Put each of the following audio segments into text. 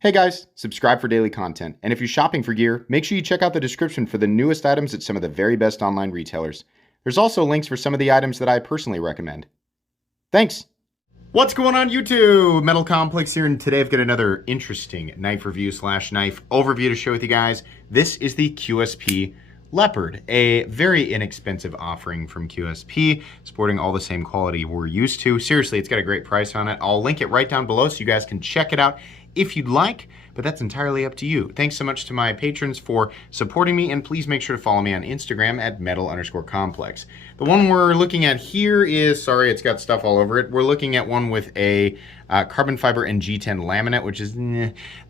Hey guys, subscribe for daily content. And if you're shopping for gear, make sure you check out the description for the newest items at some of the very best online retailers. There's also links for some of the items that I personally recommend. Thanks! What's going on YouTube? Metal Complex here, and today I've got another interesting knife review slash knife overview to share with you guys. This is the QSP Leopard, a very inexpensive offering from QSP, sporting all the same quality we're used to. Seriously, it's got a great price on it. I'll link it right down below so you guys can check it out if you'd like, but that's entirely up to you. Thanks so much to my patrons for supporting me, and please make sure to follow me on Instagram at metal_complex. The one we're looking at here is, sorry, it's got stuff all over it. We're looking at one with a carbon fiber and G10 laminate, which is,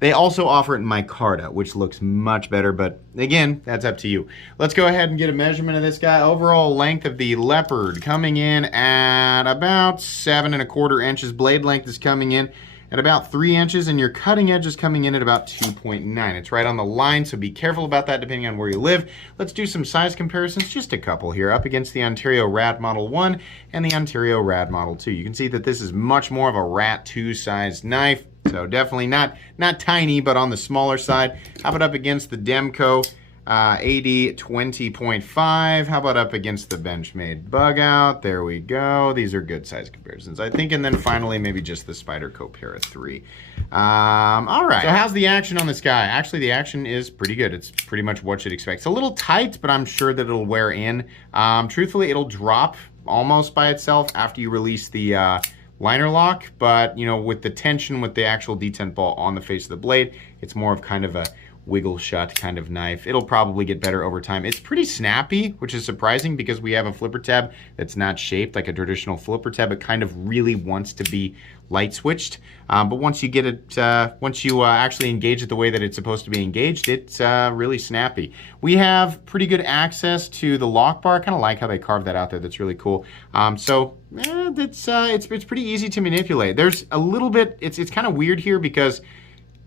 They also offer it in micarta, which looks much better, but again, that's up to you. Let's go ahead and get a measurement of this guy. Overall length of the Leopard coming in at about 7¼ inches. Blade length is coming in at about 3 inches, and your cutting edge is coming in at about 2.9. It's right on the line, so be careful about that depending on where you live. Let's do some size comparisons, just a couple here, up against the Ontario Rat Model 1 and the Ontario Rat Model 2. You can see that this is much more of a Rat 2 sized knife, so definitely not tiny, but on the smaller side. How about up against the Demco AD 20.5? How about up against the Benchmade Bug Out? There we go. These are good size comparisons, I think. And then finally, maybe just the Spyderco Para 3. All right. So how's the action on this guy? Actually, the action is pretty good. It's pretty much what you'd expect. It's a little tight, but I'm sure that it'll wear in. Truthfully, it'll drop almost by itself after you release the liner lock, but you know, with the tension with the actual detent ball on the face of the blade, it's more of kind of a wiggle shut kind of knife. It'll probably get better over time. It's pretty snappy, which is surprising because we have a flipper tab that's not shaped like a traditional flipper tab. It kind of really wants to be light switched, but once you get it, once you actually engage it the way that it's supposed to be engaged, it's really snappy. We have pretty good access to the lock bar. I kind of like how they carved that out there. That's really cool. It's pretty easy to manipulate. There's a little bit, it's kind of weird here because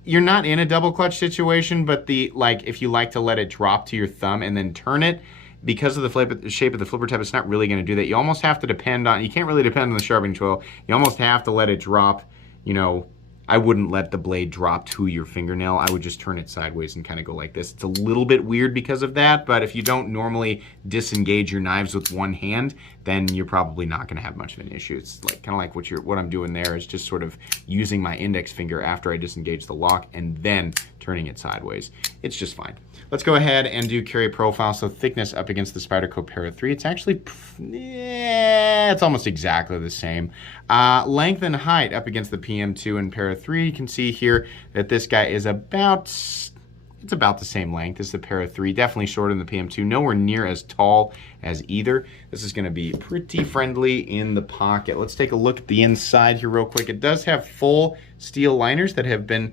you're not in a double clutch situation, but if you like to let it drop to your thumb and then turn it, because of the shape of the flipper tab, it's not really going to do that. You almost have to depend on, you can't really depend on the sharpening tool. You almost have to let it drop, you know. I wouldn't let the blade drop to your fingernail. I would just turn it sideways and kind of go like this. It's a little bit weird because of that, but if you don't normally disengage your knives with one hand, then you're probably not going to have much of an issue. It's like kind of like what I'm doing there is just sort of using my index finger after I disengage the lock and then turning it sideways. It's just fine. Let's go ahead and do carry profile. So thickness up against the Spyderco Para 3. It's actually, it's almost exactly the same. Length and height up against the PM2 and Para 3. You can see here that this guy is about the same length as the Para 3. Definitely shorter than the PM2. Nowhere near as tall as either. This is going to be pretty friendly in the pocket. Let's take a look at the inside here real quick. It does have full steel liners that have been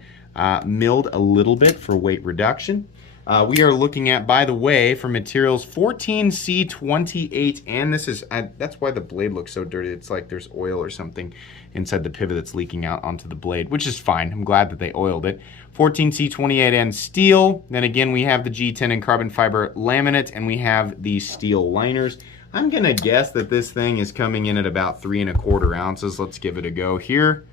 milled a little bit for weight reduction. We are looking at, by the way, for materials 14C28, and this is, that's why the blade looks so dirty. It's like there's oil or something inside the pivot that's leaking out onto the blade, which is fine. I'm glad that they oiled it. 14C28 and steel. Then again, we have the G10 and carbon fiber laminate, and we have the steel liners. I'm gonna guess that this thing is coming in at about 3¼ ounces. Let's give it a go here.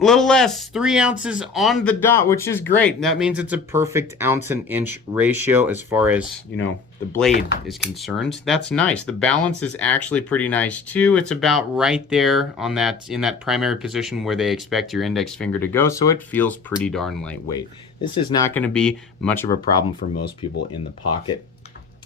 A little less, 3 ounces on the dot, which is great. That means it's a perfect ounce and inch ratio as far as, you know, the blade is concerned. That's nice. The balance is actually pretty nice too. It's about right there on that, in that primary position where they expect your index finger to go, so it feels pretty darn lightweight. This is not going to be much of a problem for most people in the pocket.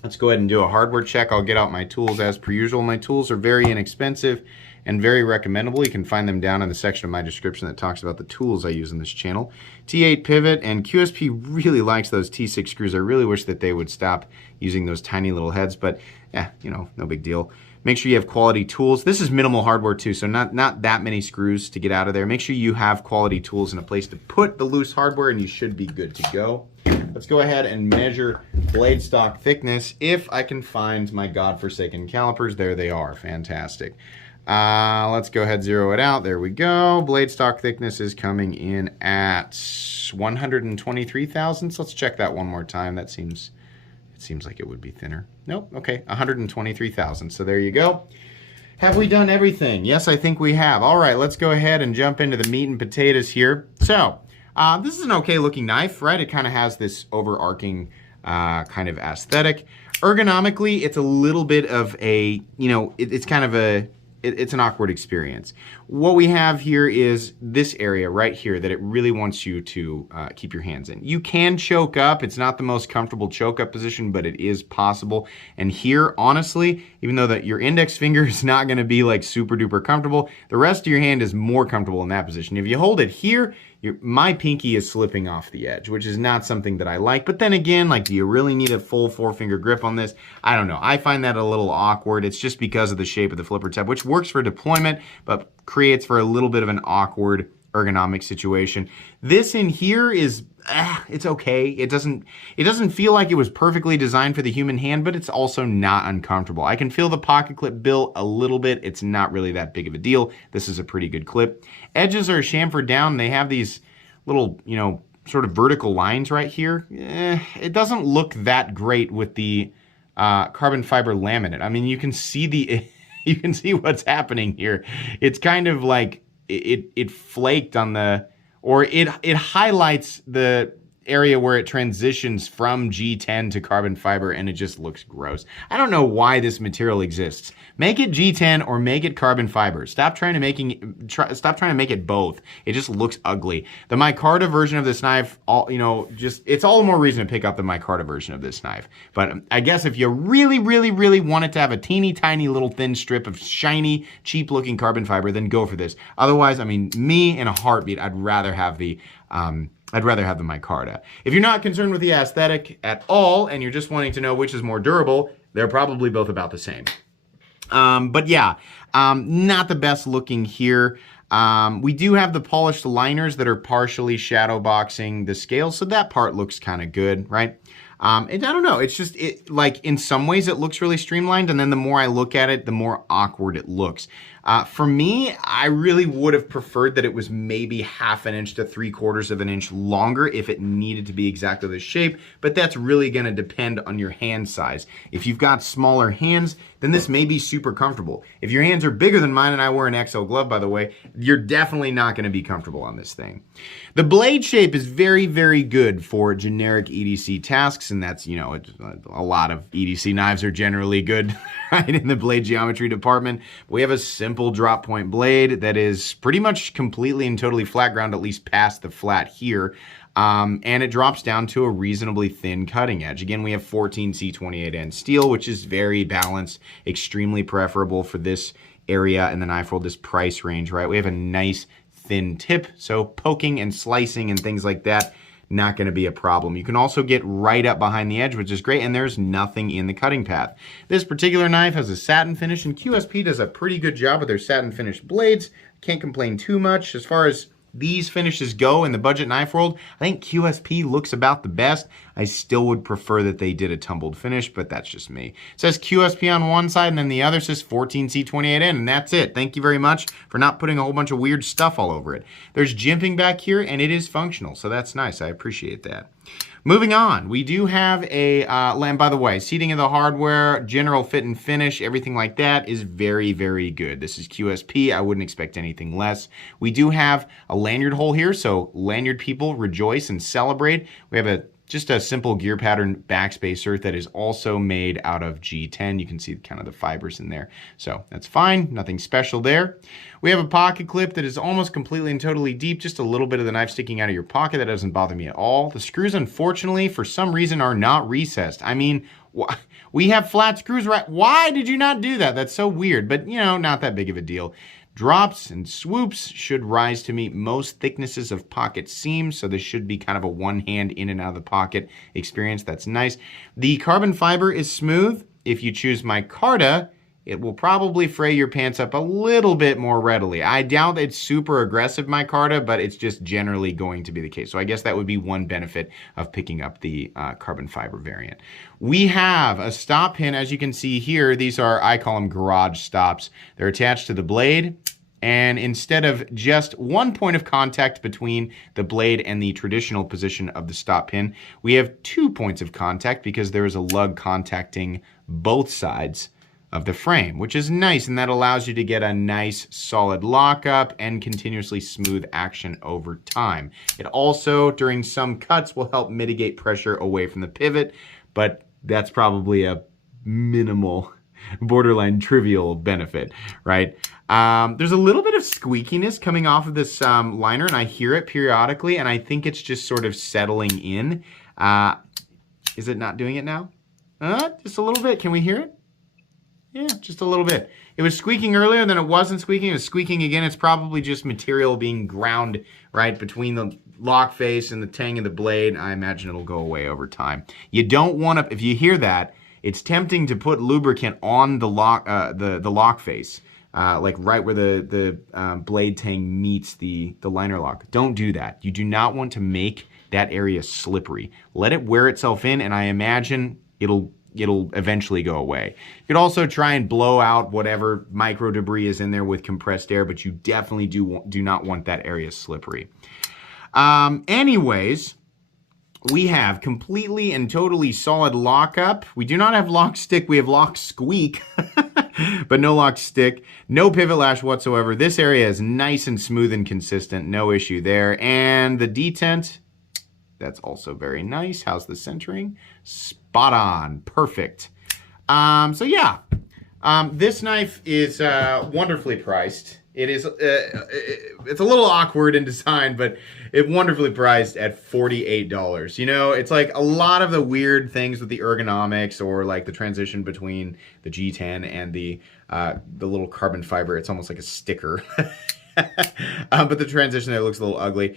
Let's go ahead and do a hardware check. I'll get out my tools as per usual. My tools are very inexpensive and very recommendable. You can find them down in the section of my description that talks about the tools I use in this channel. T8 pivot, and QSP really likes those T6 screws. I really wish that they would stop using those tiny little heads, but yeah, you know, no big deal. Make sure you have quality tools. This is minimal hardware too, so not that many screws to get out of there. Make sure you have quality tools and a place to put the loose hardware, and you should be good to go. Let's go ahead and measure blade stock thickness. If I can find my godforsaken calipers, there they are. Fantastic. Let's go ahead, zero it out. There we go. Blade stock thickness is coming in at 123 thousandths. Let's check that one more time. It seems like it would be thinner. Nope. Okay, 123 thousandths. So there you go. Have we done everything? Yes, I think we have. All right, let's go ahead and jump into the meat and potatoes here. So This is an okay looking knife, right? It kind of has this overarching kind of aesthetic. Ergonomically, it's a little bit of a, it's kind of it's an awkward experience. What we have here is this area right here that it really wants you to keep your hands in. You can choke up. It's not the most comfortable choke up position, but it is possible. And here, honestly, even though your index finger is not going to be like super duper comfortable, the rest of your hand is more comfortable in that position. If you hold it here, my pinky is slipping off the edge, which is not something that I like. But then again, like, do you really need a full 4-finger grip on this? I don't know. I find that a little awkward. It's just because of the shape of the flipper tab, which works for deployment, but creates for a little bit of an awkward ergonomic situation. This in here is, it's okay. It doesn't feel like it was perfectly designed for the human hand, but it's also not uncomfortable. I can feel the pocket clip bill a little bit. It's not really that big of a deal. This is a pretty good clip. Edges are chamfered down. They have these little, sort of vertical lines right here. It doesn't look that great with the carbon fiber laminate. I mean, you can see you can see what's happening here. It's kind of like it flaked on the, or it highlights the area where it transitions from G10 to carbon fiber, and it just looks gross. I don't know why this material exists. Make it G10 or make it carbon fiber. Stop trying to make it both. It just looks ugly. The micarta version of this knife, it's all the more reason to pick up the micarta version of this knife. But I guess if you really, really, really want it to have a teeny tiny little thin strip of shiny, cheap looking carbon fiber, then go for this. Otherwise, I mean, me in a heartbeat, I'd rather have the micarta. If you're not concerned with the aesthetic at all, and you're just wanting to know which is more durable, they're probably both about the same. But yeah, not the best looking here. We do have the polished liners that are partially shadow boxing the scale, so that part looks kind of good, right? And I don't know, it's just, like, in some ways it looks really streamlined, and then the more I look at it, the more awkward it looks. For me, I really would have preferred that it was maybe 1/2 inch to 3/4 of an inch longer if it needed to be exactly the shape, but that's really gonna depend on your hand size. If you've got smaller hands, then this may be super comfortable. If your hands are bigger than mine, and I wear an XL glove, by the way, you're definitely not gonna be comfortable on this thing. The blade shape is very, very good for generic EDC tasks, and that's, a lot of EDC knives are generally good, right, in the blade geometry department. We have a simple drop point blade that is pretty much completely and totally flat ground, at least past the flat here. And it drops down to a reasonably thin cutting edge. Again, we have 14C28N steel, which is very balanced, extremely preferable for this area in the knife world, this price range, right? We have a nice thin tip, so poking and slicing and things like that, not going to be a problem. You can also get right up behind the edge, which is great, and there's nothing in the cutting path. This particular knife has a satin finish, and QSP does a pretty good job with their satin finished blades. Can't complain too much. As far as these finishes go in the budget knife world, I think QSP looks about the best. I still would prefer that they did a tumbled finish, but that's just me. It says QSP on one side, and then the other says 14C28N, and that's it. Thank you very much for not putting a whole bunch of weird stuff all over it. There's jimping back here, and it is functional, so that's nice. I appreciate that. Moving on, we do have a lamp. By the way, seating of the hardware, general fit and finish, everything like that is very, very good. This is QSP. I wouldn't expect anything less. We do have a lanyard hole here, so lanyard people rejoice and celebrate. We have just a simple gear pattern backspacer that is also made out of G10. You can see kind of the fibers in there. So that's fine, nothing special there. We have a pocket clip that is almost completely and totally deep, just a little bit of the knife sticking out of your pocket. That doesn't bother me at all. The screws, unfortunately, for some reason are not recessed. I mean, we have flat screws, right? Why did you not do that? That's so weird, but not that big of a deal. Drops and swoops should rise to meet most thicknesses of pocket seams, so this should be kind of a one hand in and out of the pocket experience. That's nice. The carbon fiber is smooth. If you choose micarta, it will probably fray your pants up a little bit more readily. I doubt it's super aggressive micarta, but it's just generally going to be the case. So I guess that would be one benefit of picking up the carbon fiber variant. We have a stop pin, as you can see here. These are, I call them garage stops. They're attached to the blade. And instead of just one point of contact between the blade and the traditional position of the stop pin, we have 2 points of contact because there is a lug contacting both sides of the frame, which is nice, and that allows you to get a nice solid lockup and continuously smooth action over time. It also, during some cuts, will help mitigate pressure away from the pivot, but that's probably a minimal, borderline trivial benefit, right? There's a little bit of squeakiness coming off of this liner, and I hear it periodically, and I think it's just sort of settling in. Is it not doing it now? Just a little bit. Can we hear it? Yeah, just a little bit. It was squeaking earlier, then it wasn't squeaking. It was squeaking again. It's probably just material being ground right between the lock face and the tang of the blade. I imagine it'll go away over time. You don't want to, if you hear that, it's tempting to put lubricant on the lock, the lock face, like right where the blade tang meets the liner lock. Don't do that. You do not want to make that area slippery. Let it wear itself in, and I imagine it'll eventually go away. You could also try and blow out whatever micro debris is in there with compressed air, but you definitely do not want that area slippery. Anyways, we have completely and totally solid lockup. We do not have lock stick, we have lock squeak, but no lock stick, no pivot lash whatsoever. This area is nice and smooth and consistent, no issue there. And the detent, that's also very nice. How's the centering? Spot on, perfect. So yeah, this knife is wonderfully priced. It is, it's a little awkward in design, but it's wonderfully priced at $48. You know, it's like a lot of the weird things with the ergonomics or like the transition between the G10 and the little carbon fiber. It's almost like a sticker. But the transition there looks a little ugly.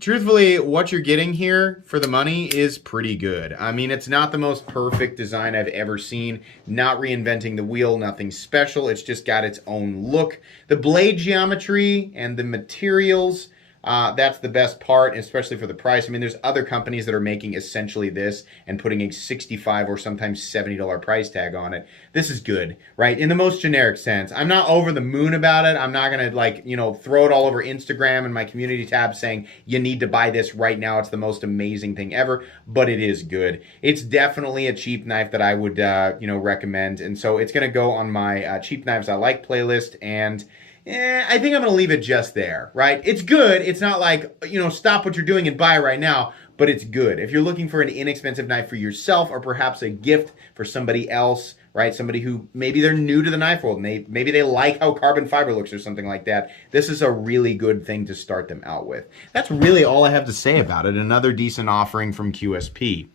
Truthfully, what you're getting here for the money is pretty good. I mean, it's not the most perfect design I've ever seen. Not reinventing the wheel, nothing special. It's just got its own look. The blade geometry and the materials, that's the best part, especially for the price. I mean, there's other companies that are making essentially this and putting a $65 or sometimes $70 price tag on it. This is good, right? In the most generic sense. I'm not over the moon about it. I'm not going to, like, you know, throw it all over Instagram and my community tab saying you need to buy this right now. It's the most amazing thing ever, but it is good. It's definitely a cheap knife that I would, you know, recommend. And so it's going to go on my cheap knives I like playlist, and I think I'm going to leave it just there, right? It's good. It's not like, you know, stop what you're doing and buy right now, but it's good. If you're looking for an inexpensive knife for yourself or perhaps a gift for somebody else, right? Somebody who maybe they're new to the knife world and maybe they like how carbon fiber looks or something like that. This is a really good thing to start them out with. That's really all I have to say about it. Another decent offering from QSP.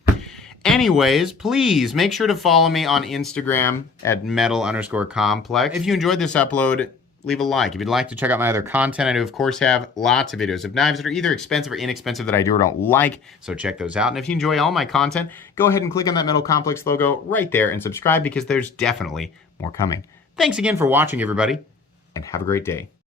Anyways, please make sure to follow me on Instagram at metal_complex. If you enjoyed this upload, leave a like. If you'd like to check out my other content, I do, of course, have lots of videos of knives that are either expensive or inexpensive that I do or don't like, so check those out. And if you enjoy all my content, go ahead and click on that Metal Complex logo right there and subscribe, because there's definitely more coming. Thanks again for watching, everybody, and have a great day.